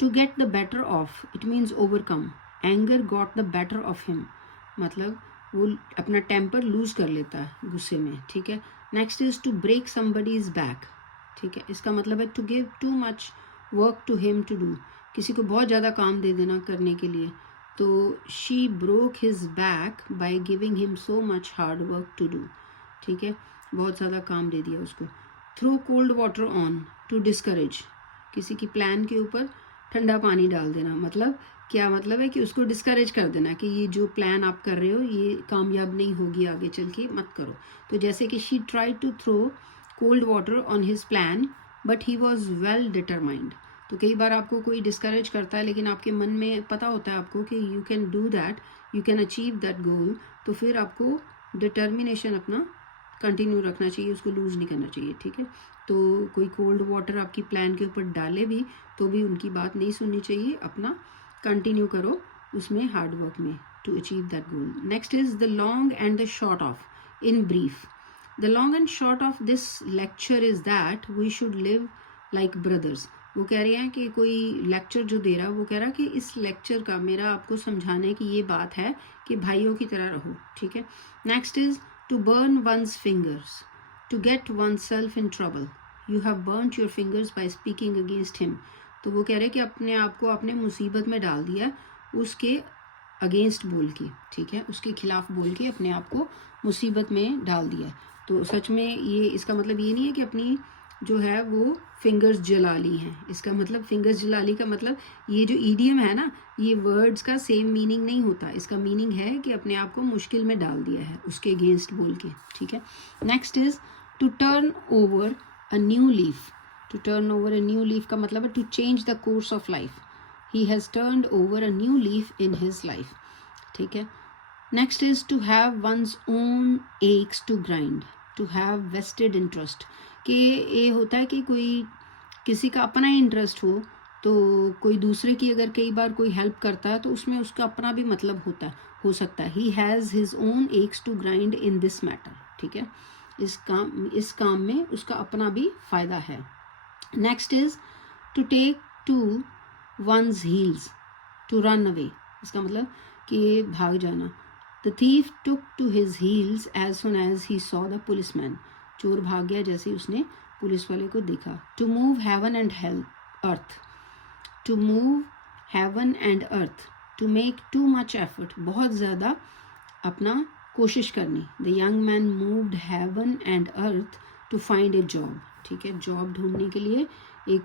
To get the better of, it means overcome. Anger got the better of him, मतलब वो अपना temper loose कर लेता है गुस्से में. ठीक है. Next is to break somebody's back. ठीक है, इसका मतलब है to give too much work to him to do, किसी को बहुत ज़्यादा काम दे देना करने के लिए. तो she broke his back by giving him so much hard work to do. ठीक है, बहुत ज़्यादा काम दे दिया उसको. Throw cold water on, to discourage, किसी की प्लान के ऊपर ठंडा पानी डाल देना. मतलब क्या मतलब है कि उसको डिस्करेज कर देना कि ये जो प्लान आप कर रहे हो ये कामयाब नहीं होगी, आगे चल के मत करो. तो जैसे कि she tried to throw cold water on his plan but he was well determined. तो कई बार आपको कोई डिस्करेज करता है लेकिन आपके मन में पता होता है आपको कि you can do that, you can achieve that गोल. तो फिर आपको डिटर्मिनेशन अपना कंटिन्यू रखना चाहिए, उसको लूज़ नहीं करना चाहिए. ठीक है. तो कोई कोल्ड वाटर आपकी प्लान के ऊपर डाले भी तो भी उनकी बात नहीं सुननी चाहिए, अपना कंटिन्यू करो उसमें हार्ड वर्क में to achieve that goal. Next is the long and the short of in brief. The long and short of this lecture is that we should live like brothers. वो कह रहे हैं कि कोई lecture जो दे रहा है वो कह रहा है कि इस लेक्चर का मेरा आपको समझाने की ये बात है कि भाइयों की तरह रहो. ठीक है. Next is to burn one's fingers, to get oneself in trouble. You have burned your fingers by speaking against him. तो वो कह रहे हैं कि अपने आप को आपने मुसीबत में डाल दिया उसके अगेंस्ट बोल के. ठीक है, उसके खिलाफ बोल के अपने आप को मुसीबत में डाल दिया. तो सच में ये इसका मतलब ये नहीं है कि अपनी जो है वो फिंगर्स जला ली हैं. इसका मतलब फिंगर्स जला ली का मतलब ये जो ईडियम है ना, ये वर्ड्स का सेम मीनिंग नहीं होता. इसका मीनिंग है कि अपने आप को मुश्किल में डाल दिया है उसके अगेंस्ट बोल के. ठीक है. Next is to turn over a new leaf. To turn over a new leaf का मतलब है to change the course of life. He has turned over a new leaf in his life. ठीक है. Next is to have one's own axe to grind, to have vested interest. कि ये होता है कि कोई किसी का अपना ही इंटरेस्ट हो, तो कोई दूसरे की अगर कई बार कोई हेल्प करता है तो उसमें उसका अपना भी मतलब हो सकता है. He has his own axe to grind in this matter. ठीक है, इस काम में उसका अपना भी फ़ायदा है. Next is to take to one's heels, to run away. इसका मतलब कि भाग जाना. The thief took to his heels as soon as he saw the policeman. चोर भाग गया जैसे ही उसने पुलिस वाले को देखा. To move heaven and earth, to move heaven and earth, to make too much effort, बहुत ज़्यादा अपना कोशिश करनी. The young man moved heaven and earth to find a job. ठीक है, जॉब ढूंढने के लिए एक